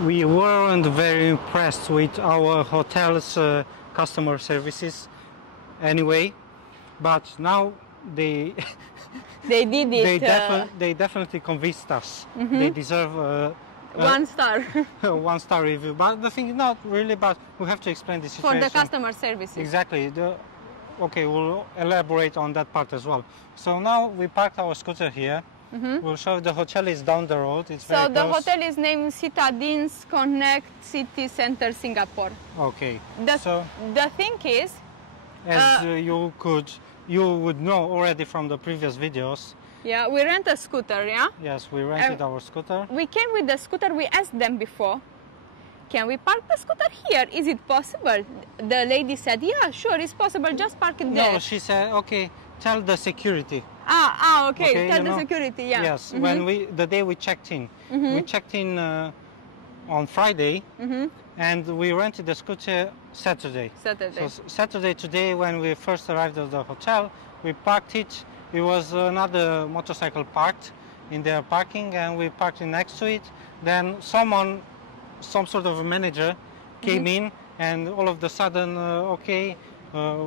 we weren't very impressed with our hotel's customer services anyway, but now they They did it. they definitely convinced us. They deserve 1 star. 1 star review. But the thing is not really bad. We have to explain the situation. For the customer services. Exactly. Okay, we'll elaborate on that part as well. So now we parked our scooter here. We'll show the hotel is down the road. It's very So the close. hotel is named Citadines Connect City Center Singapore. Okay. The thing is, as you would know already from the previous videos. Yeah, we rent a scooter, yeah? Yes, we rented our scooter. We came with the scooter, we asked them before, can we park the scooter here? Is it possible? The lady said, yeah, sure, it's possible, just park it there. No, she said, okay, tell the security. Okay, tell the security, yeah. Yes, the day we checked in. We checked in on Friday, and we rented the scooter Saturday. So Saturday today, when we first arrived at the hotel, we parked it. It was another motorcycle parked in their parking, and we parked it next to it. Then some sort of a manager came in, and all of a sudden,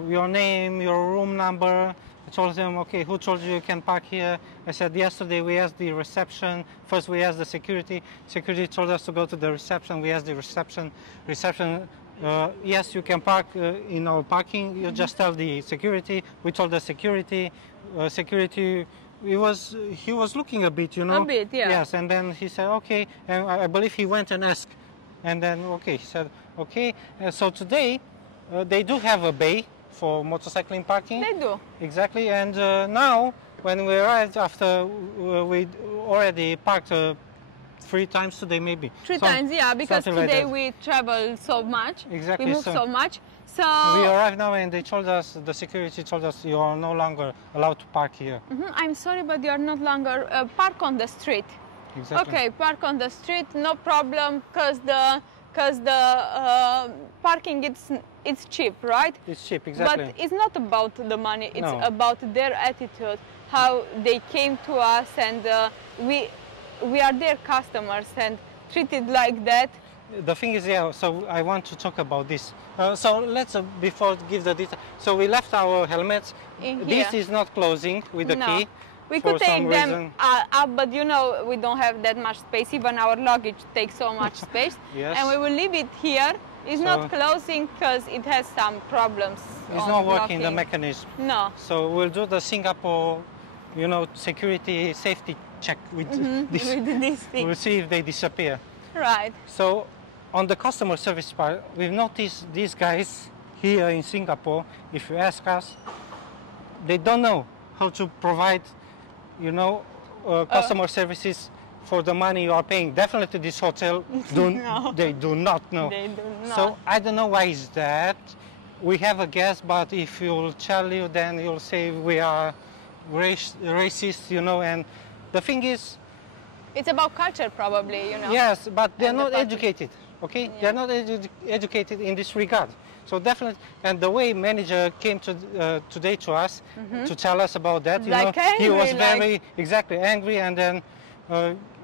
your name, your room number. I told them, okay, who told you can park here? I said, yesterday we asked the reception. First we asked the security. Security told us to go to the reception. We asked the reception. Yes, you can park in our parking. You just tell the security. We told the security. Security, he was looking a bit, you know. A bit, yeah. Yes, and then he said, okay. And I believe he went and asked. And then, okay, he said, okay. So today, they do have a bay for motorcycling parking. They do. Exactly. And now, when we arrived, after we already parked 3 times today, maybe. 3 times, yeah, because today like we travel so much. Exactly. We move so much. So we arrived now, and they told us, the security told us, you are no longer allowed to park here. I'm sorry, but you are no longer park on the street. Exactly. Okay, park on the street, no problem, because the parking it's cheap, right? It's cheap, exactly. But it's not about the money. It's about their attitude, how they came to us, and we are their customers and treated like that. The thing is, yeah, so I want to talk about this. So let's, before give the detail, so we left our helmets. This is not closing with the key. We could take them up, but you know, we don't have that much space. Even our luggage takes so much space. Yes. And we will leave it here. It's not closing because it has some problems. It's not working, the mechanism. No. So we'll do the Singapore, you know, security safety check with this thing. We'll see if they disappear. Right. So on the customer service part, we've noticed these guys here in Singapore, if you ask us, they don't know how to provide, you know, customer services for the money you are paying. Definitely this hotel, they do not know. They do not. So I don't know why is that. We have a guess, but if you'll tell you, then you'll say we are racist, you know, and the thing is... It's about culture probably, you know. Yes, but they're not educated, okay? Yeah. They're not educated in this regard. So definitely, and the way manager came today to us to tell us about that, you know, he was very angry, and then,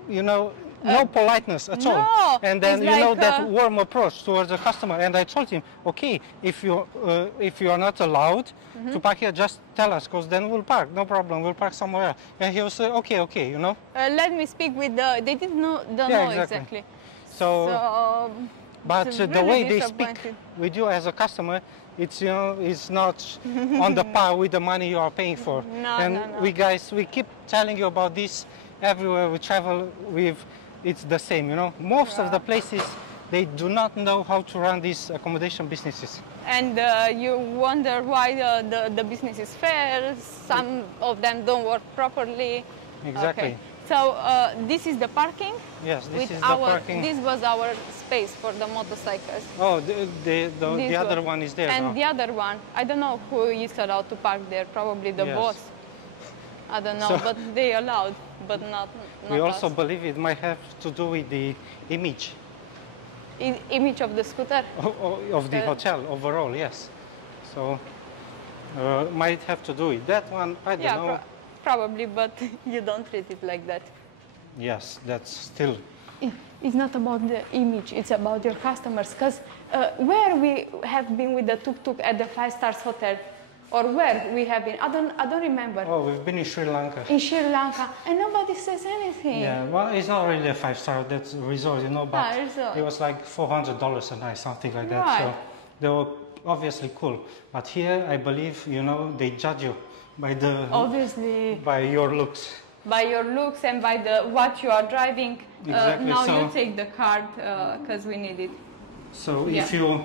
you know, no politeness at all. And then, you know, that warm approach towards the customer. And I told him, okay, if you are not allowed to park here, just tell us, because then we'll park, no problem, we'll park somewhere else. And he was okay, you know. Let me speak with they didn't know, exactly. So but really the way they speak with you as a customer, it's, you know, it's not on the par with the money you are paying for. We keep telling you about this everywhere we travel with. It's the same, you know. Most of the places, they do not know how to run these accommodation businesses. And you wonder why the businesses fail. Some of them don't work properly. Exactly. Okay. So this is the parking? Yes, this is the parking. This was our space for the motorcycles. Oh, the other one is there. And the other one, I don't know who is allowed to park there, probably the boss. I don't know, but they allowed, but not we also believe it might have to do with the image. Image of the scooter? Of the hotel overall, yes. So might have to do with that one, I don't know. Probably, but you don't treat it like that. Yes, that's still it's not about the image, it's about your customers. Because where we have been with the tuk-tuk at the 5-star hotel, or where we have been, I don't remember. Oh, we've been in Sri Lanka. In Sri Lanka, and nobody says anything. Yeah, well, it's not really a 5-star, that's a resort, you know, but it was like $400 a night, something like that. Right. So they were obviously cool. But here, I believe, you know, they judge you by by your looks. By your looks and by what you are driving. Exactly. Now you take the card because we need it. So if you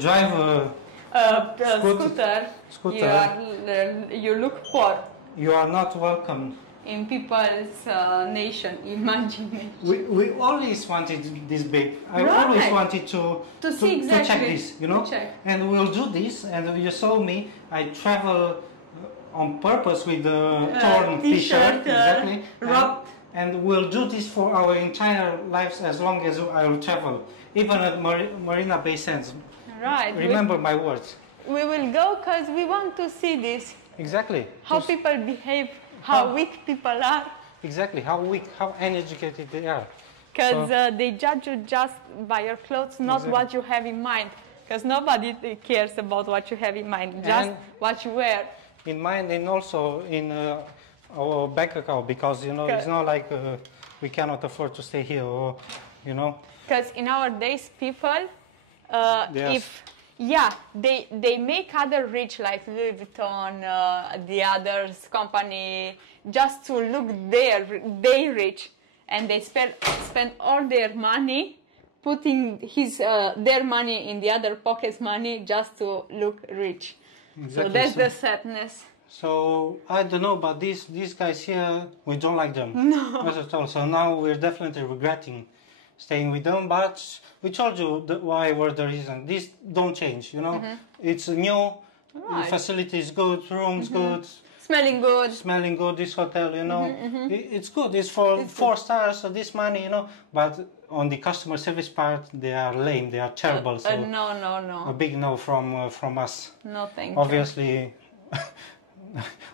drive a scooter, you look poor. You are not welcome in people's nation, imagination. We always wanted this big. I always wanted to see exactly. To check this, you know. And we'll do this. And you saw me. I travel on purpose with the torn T-shirt, exactly. And we'll do this for our entire lives as long as I will travel, even at Marina Bay Sands. Right. Remember my words. We will go because we want to see this. Exactly. How people behave, how weak people are. Exactly. How weak, how uneducated they are. Because they judge you just by your clothes, not what you have in mind. Because nobody cares about what you have in mind, just what you wear. In mind and also in our bank account, because, you know, it's not like we cannot afford to stay here, or, you know. Because in our days, people, they make other rich, like Louis Vuitton, the others company, just to look they rich, and they spend all their money putting their money in the other pocket's money just to look rich. Exactly. So that's the sadness. So I don't know, but these guys here, we don't like them. No. Not at all. So now we're definitely regretting staying with them. But we told you why were the reason. These don't change. You know, it's new. Right. Facilities good, rooms good. Smelling good. Smelling good. This hotel, you know, it's good. It's for 4 stars. So this money, you know, but on the customer service part, they are lame. They are terrible. So no. A big no from us. No, thank you. Obviously,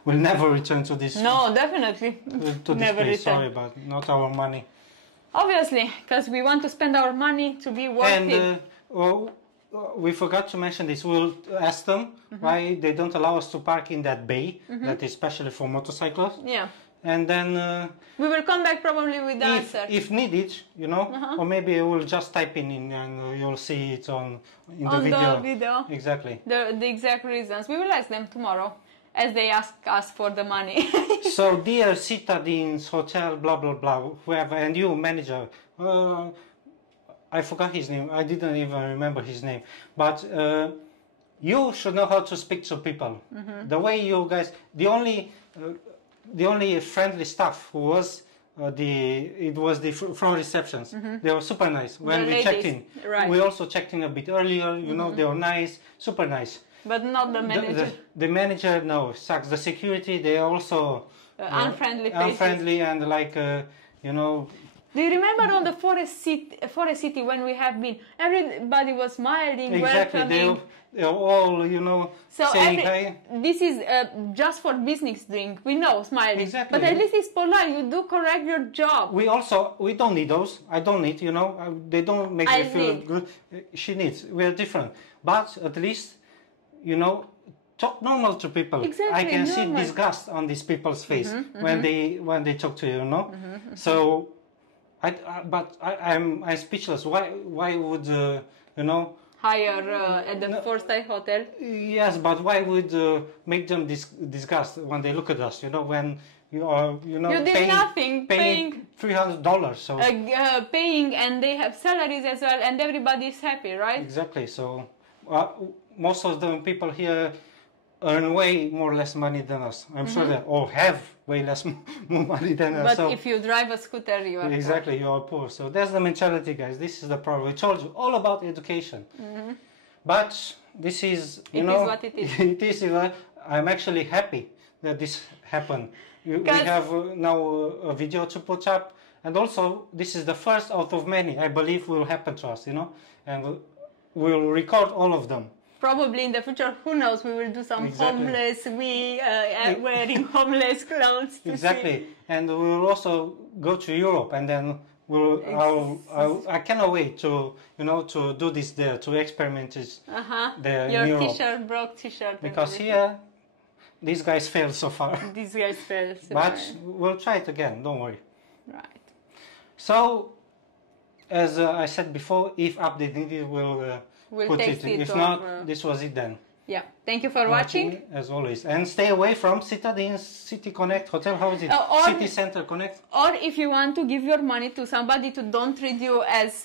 we'll never return to this. No, definitely. To this place. Sorry, but not our money. Obviously, because we want to spend our money to be worth it. We forgot to mention this. We'll ask them why they don't allow us to park in that bay that is specially for motorcycles. Yeah. And then we will come back probably with the answer. If needed, you know, or maybe we'll just type in and you'll see it in the video. Exactly. The exact reasons. We will ask them tomorrow, as they ask us for the money. So, dear Citadines Hotel, blah blah blah, whoever, and you, manager. I forgot his name. I didn't even remember his name. But you should know how to speak to people. The way you guys, the only friendly staff who was the front receptions. They were super nice when we checked in. Right. We also checked in a bit earlier. You know, they were nice, super nice. But not the manager. The manager, no, sucks. The security, they are also unfriendly and like you know. Do you remember on the Forest City when we have been? Everybody was smiling, welcoming. They're all, you know, saying hi. This is just for business doing. We know, smiling. Exactly. But at least it's polite. You do correct your job. We don't need those. I don't need, you know. They don't make me feel good. She needs. We're different. But at least, you know, talk normal to people. Exactly, I can see disgust on these people's face when they talk to you, know. So, I'm speechless. Why would you know? Hire at the 4-star hotel. Yes, but why would make them disgust when they look at us? You know, when you are, you know, you did nothing, paying $300. So paying, and they have salaries as well, and everybody is happy, right? Exactly. So most of the people here earn way more or less money than us. I'm sure that, or have way less more money than us. But if you drive a scooter, you are exactly poor. You are poor. So that's the mentality, guys. This is the problem. We told you all about education, but this is it is what it is. It is. I'm actually happy that this happened. We have now a video to put up, and also this is the first out of many I believe will happen to us. You know, and we'll record all of them. Probably in the future, who knows, we will do some homeless, wearing homeless clothes. Exactly. And we will also go to Europe, and then I cannot wait to to do this there, to experiment this there in Your Europe. T-shirt, broke T-shirt. Because here, these guys failed so far. These guys failed. But we'll try it again. Don't worry. Right. So, as I said before, if update needed, we'll put it. If not, this was it then. Yeah. Thank you for watching. As always. And stay away from Citadine City Connect Hotel. How is it? City Center Connect. Or if you want to give your money to somebody to don't treat you as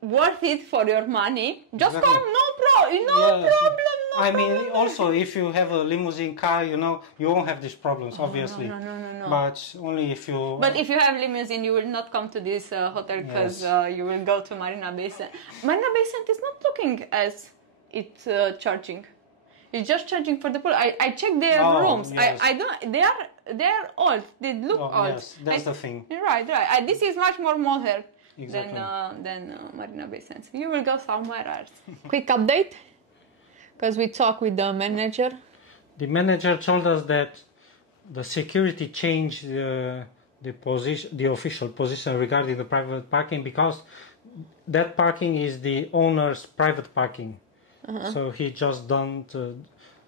worth it for your money, just come. No problem. I mean, also, if you have a limousine car, you won't have these problems, obviously. No. But only if you... But if you have limousine, you will not come to this hotel because you will go to Marina Bay Sands. Marina Bay Sands is not looking as it's charging. It's just charging for the pool. I checked their rooms. Yes. I don't. They are old. They look old. Yes, that's the thing. Right. This is much more modern. Exactly. Than Marina Bay Sands. You will go somewhere else. Quick update, because we talked with the manager. The manager told us that the security changed the official position regarding the private parking, because that parking is the owner's private parking. So he just don't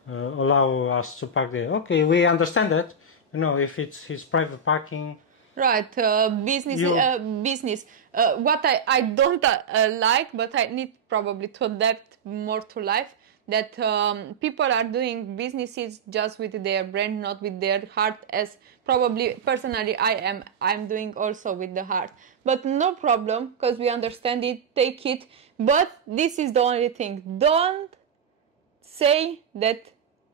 allow us to park there. Okay, we understand that. If it's his private parking. Right, business. Business. What I don't like, but I need probably to adapt more to life, that people are doing businesses just with their brain, not with their heart, as probably personally I'm doing also with the heart. But no problem, because we understand it, take it. But this is the only thing. Don't say that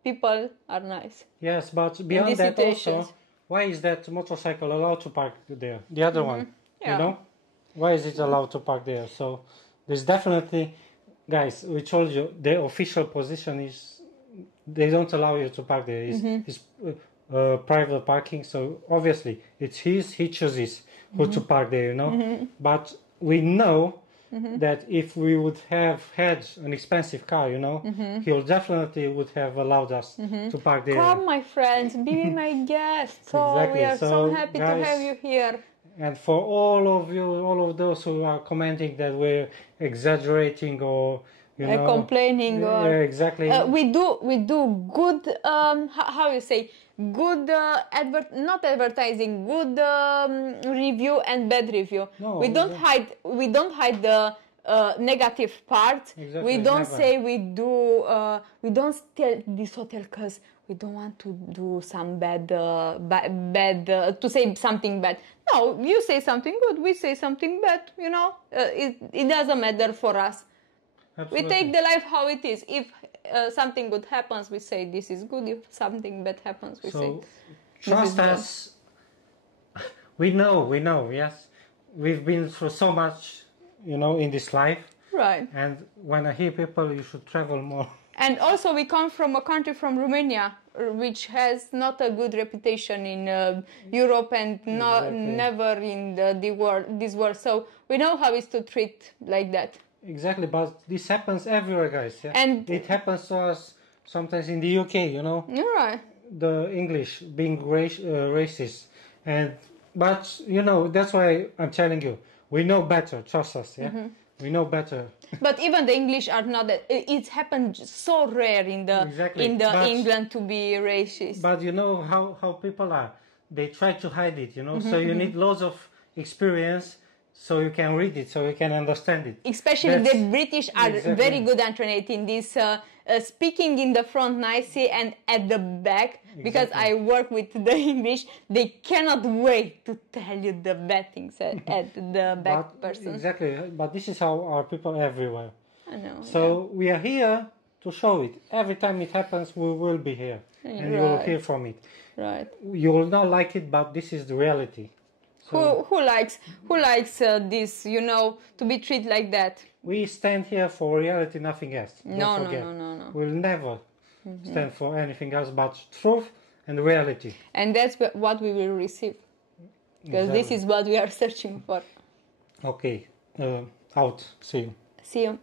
people are nice. Yes, but beyond that also, why is that motorcycle allowed to park there? The other one, why is it allowed to park there? So there's definitely, guys, we told you the official position is they don't allow you to park there. It's private parking, so obviously it's he chooses who to park there, But we know that if we would have had an expensive car, he definitely would have allowed us to park there. Come, my friends, be my guests. Exactly. We are so happy to have you here. And for all of those who are commenting that we're exaggerating or complaining, or exactly, we do good. How you say? Good not advertising, good review and bad review. No, we don't hide the negative part. Exactly, we don't never. say we don't tell this hotel because we don't want to do some bad to say something bad. No, you say something good, we say something bad. It doesn't matter for us. Absolutely. We take the life how it is. If something good happens, we say this is good. If something bad happens, we say trust us. We know. Yes, we've been through so much, in this life. Right. And when I hear people, you should travel more. And also, we come from a country from Romania, which has not a good reputation in Europe and never in this world. So we know how it's to treat like that. Exactly, but this happens everywhere, guys. Yeah? And it happens to us sometimes in the UK, You're right. The English being racist. But, that's why I'm telling you, we know better, trust us, yeah? We know better. But even the English are not that. It's happened so rare in England to be racist. But you know how people are. They try to hide it, So you need lots of experience so you can read it, so you can understand it. Especially the British are very good at in this speaking in the front nicely and at the back. Because I work with the English, they cannot wait to tell you the bad things at the back person. Exactly, but this is how our people everywhere. I know. So we are here to show it. Every time it happens, we will be here, and you will hear from it. Right. You will not like it, but this is the reality. So, who likes this? To be treated like that. We stand here for reality, nothing else. No. We'll never stand for anything else but truth and reality. And that's what we will receive, because this is what we are searching for. Okay, out. See you. See you.